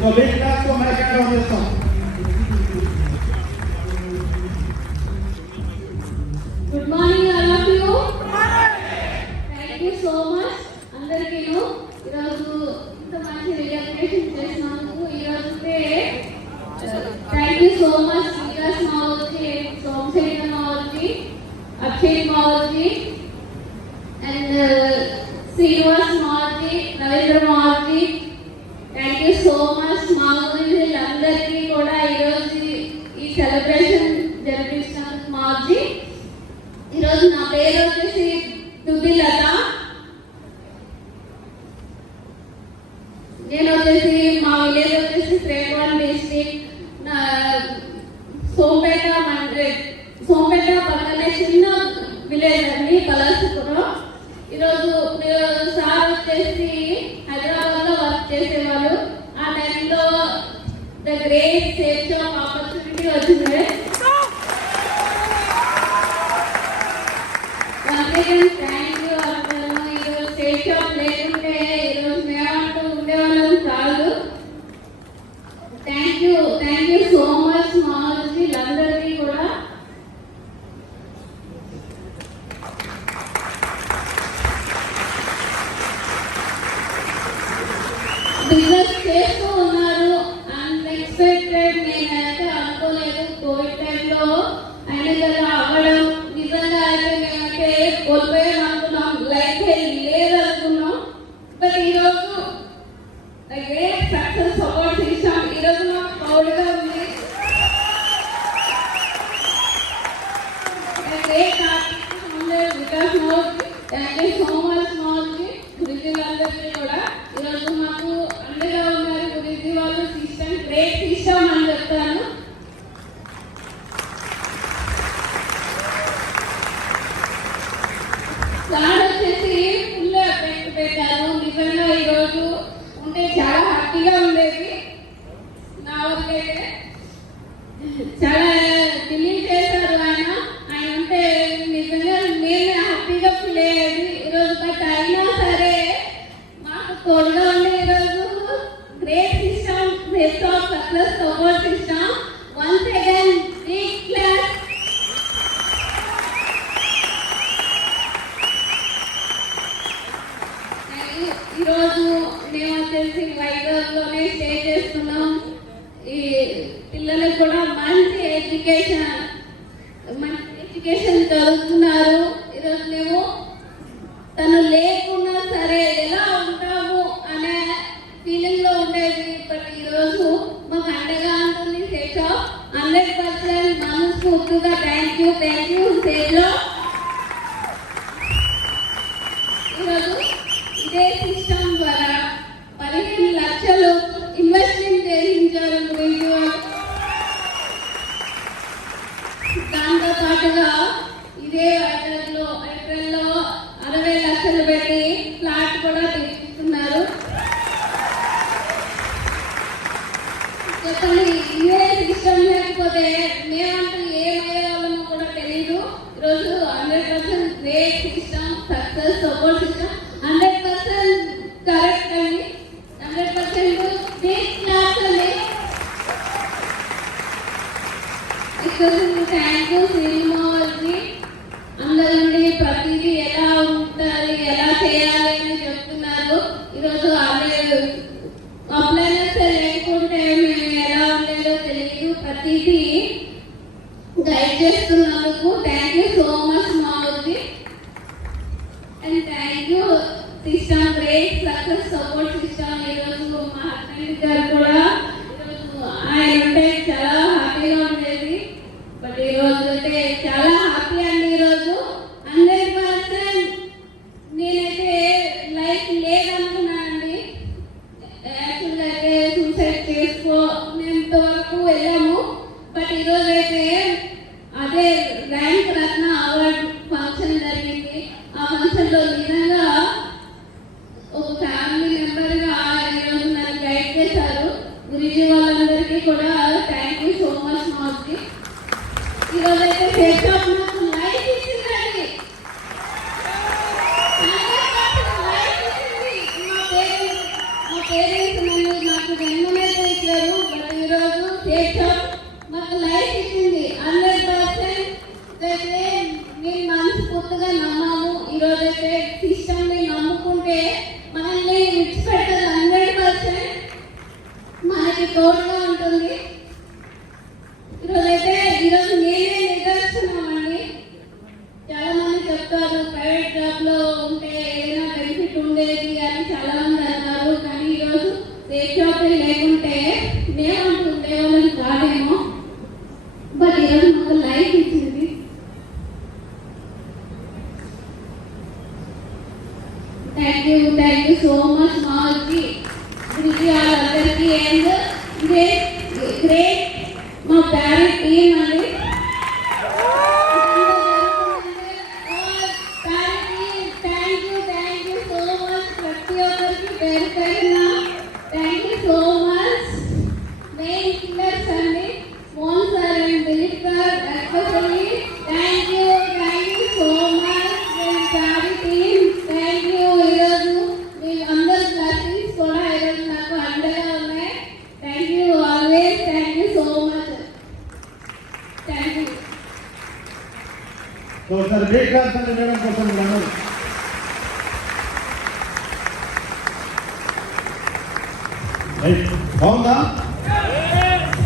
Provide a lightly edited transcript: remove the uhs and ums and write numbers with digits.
So big claps for my cat on this song. Good morning, all of you. Thank you so much. అందరికీ ఈరోజు ఇంత మంచి recognition చేసినందుకు ఈరోజుకే thank you so much Vikas Mavoji, Somashekar Mavoji, Akshay Mavoji and Srinivas Mavoji, Ravindra Mavoji. Thank you so much మావోజీలందరికీ కూడా ఈరోజు ఈ సెలబ్రేషన్ జరిపించినందుకు మావోజీ. ఈరోజు నా పేరు వచ్చేసి దుద్దిలత. నేను వచ్చేసి మా విలేజ్ వచ్చేసి శ్రీకాకుళం డిస్ట్రిక్ట్, సోంపేట పక్కనే చిన్న విలేజ్ అండి, కలర్స్పురం. ఈరోజు సార్ వచ్చేసి హైదరాబాద్లో వర్క్ చేసేవాళ్ళు. ఆ టైంలో the great safe job opportunity వచ్చింది. థ్యాంక్ యూ అంటాను. ఈరోజు సేఫ్ జాబ్ లేకుంటే ఈరోజు మేమంటూ ఉండేవాళ్ళం కాదు. థ్యాంక్ యూ సో మచ్ మావోజీలందరికీ కూడా. బిజినెస్ చేస్తూ ఉన్నారు. అన్ఎక్స్పెక్టెడ్, నేనైతే అనుకోలేదు. కోవిడ్ టైంలో ఆయన కదా అవ్వడం నిజంగా అయితే మేమైతే కోల్పోయాం అనుకున్నాం, లైఫ్ లేదు అనుకున్నాం. బట్ ఈరోజు గ్రేట్ సక్సెస్ అవార్డ్స్ ఇచ్చాం. ఈరోజు మాకు ప్రౌడ్గా ఉంది. Great Vikas Mavoji, thank you so much Mavoji. గురుజీలందరికీ కూడా ఈరోజు మాకు అండగా ఉన్నారు. గురుజీ వాళ్ళు సిస్టమ్, గ్రేట్ సిస్టమ్ అని చెప్తాను. సార్ వచ్చేసి ఫుల్ ఎఫెక్ట్ పెట్టారు. నిజంగా ఈరోజు ఉంటే చాలా హ్యాపీగా ఉండేది. నా వరకైతే చాలా డిలీట్ చేశారు ఆయన ఉంటే నిజంగా నేను హ్యాపీగా ఫీల్ అయ్యేది ఈరోజు. బట్ అయినా సరే మాకు తోడుగా ఉండే ఈరోజు great system, best of success support system. Once again big class. ఈరోజు మేము వచ్చేసి వైజాగ్లోనే స్టే చేస్తున్నాం. ఈ పిల్లలకు కూడా మంచి ఎడ్యుకేషన్ చదువుతున్నారు. ఈరోజు మేము తను లేకున్నా సరే ఎలా ఉంటాము అనే ఫీలింగ్లో ఉండేది. బట్ ఈరోజు మాకు అండగా ఉంటుంది సేజో. 100% మనస్ఫూర్తిగా థ్యాంక్ యూ సేజో. ఈరోజు ఇదే సిస్టమ్ ద్వారా 15 లక్షలు ఇన్వెస్ట్మెంట్ చేయించారు గురించి. దాంతో పాటుగా ఇదే వైజాగ్లో ఏప్రిల్లో 60 లక్షలు పెట్టి ఫ్లాట్ కూడా తీసుకున్నారు. చెప్పండి, ఇదే సిస్టమ్ లేకపోతే మేమంటూ ఏమయ్యేవాళ్ళమో కూడా తెలియదు. ఈరోజు 100% great system, success support system. 100% correct అండి. 100% బిగ్ క్లాస్ అండి. Thank you Srinivaji. అందరి నుండి ప్రతిదీ ఎలా ఉంటుంది, ఎలా చేయాలి అని చెప్తున్నారు. ఈరోజు అప్లైనర్స్ లేకుంటే మేము ఎలా ఉండేదో తెలియదు. ప్రతిదీ గైడ్ చేస్తున్నందుకు thank you so much Mavoji. And thank you system, great success support system. ఈరోజు మా హస్బెండ్ గారు కూడా ఈరోజు ఆయన ఉంటే చాలా హ్యాపీగా ఉండేది. బట్ ఈరోజు అయితే చాలా హ్యాపీ అండి. ఈరోజు 100% నేనైతే లైఫ్ లేదనుకున్నానండి. యాక్చువల్గా అయితే సూసైడ్ చేసుకునేంత వరకు వెళ్ళాము. బట్ ఈరోజు అయితే అదే ర్యాంక్ రత్న అవార్డు ఫంక్షన్ జరిగింది. ఆ ఫంక్షన్లో నిజంగా ఒక ఫ్యామిలీ మెంబర్గా ఈరోజు నన్ను గైడ్ చేశారు. గురుజీ వాళ్ళందరికీ కూడా థ్యాంక్ యూ సో మచ్ మావోజీ. ఈరోజు అయితే సేఫ్ జాబ్ నాకు లైఫ్ ఇచ్చిందండి. మా పేరెంట్స్ నన్ను నాకు జన్మనైతే తోడుగా ఉంటుంది. ఈరోజు నేనే నిదర్శనం అండి. చాలా మంది చెప్తారు ప్రైవేట్ జాబ్ లో ఉంటే ఏదైనా బెనిఫిట్ ఉండేది అని చాలా మంది అన్నారు. కానీ ఈరోజు సేఫ్ జాబ్ లేకుంటే మేమంటూ ఉండేవాళ్ళని కాదేమో. బట్ ఈరోజు మాకు లైఫ్ ఇచ్చింది. థ్యాంక్ యూ సో మచ్ మాకి గురించి వాళ్ళందరికీ. అండ్ గ్రేట్ మా ప్యారెంట్ టీమ్ అండి. Thank you so much. ప్రతి ఒక్కరికి పేరు పేరున thank you so much. Main killers అండి Mohan sir and Dileep sir especially thank you so much. Parent team thank you. ఈరోజు మీ అందరి బ్లెస్సింగ్స్ కూడా ఈరోజు నాకు అండగా ఉన్నాయి. Thank you always. Thank you so much. Thank you. So sir break రాల్సింది మేడం కోసం అందరూ. బాగుందా?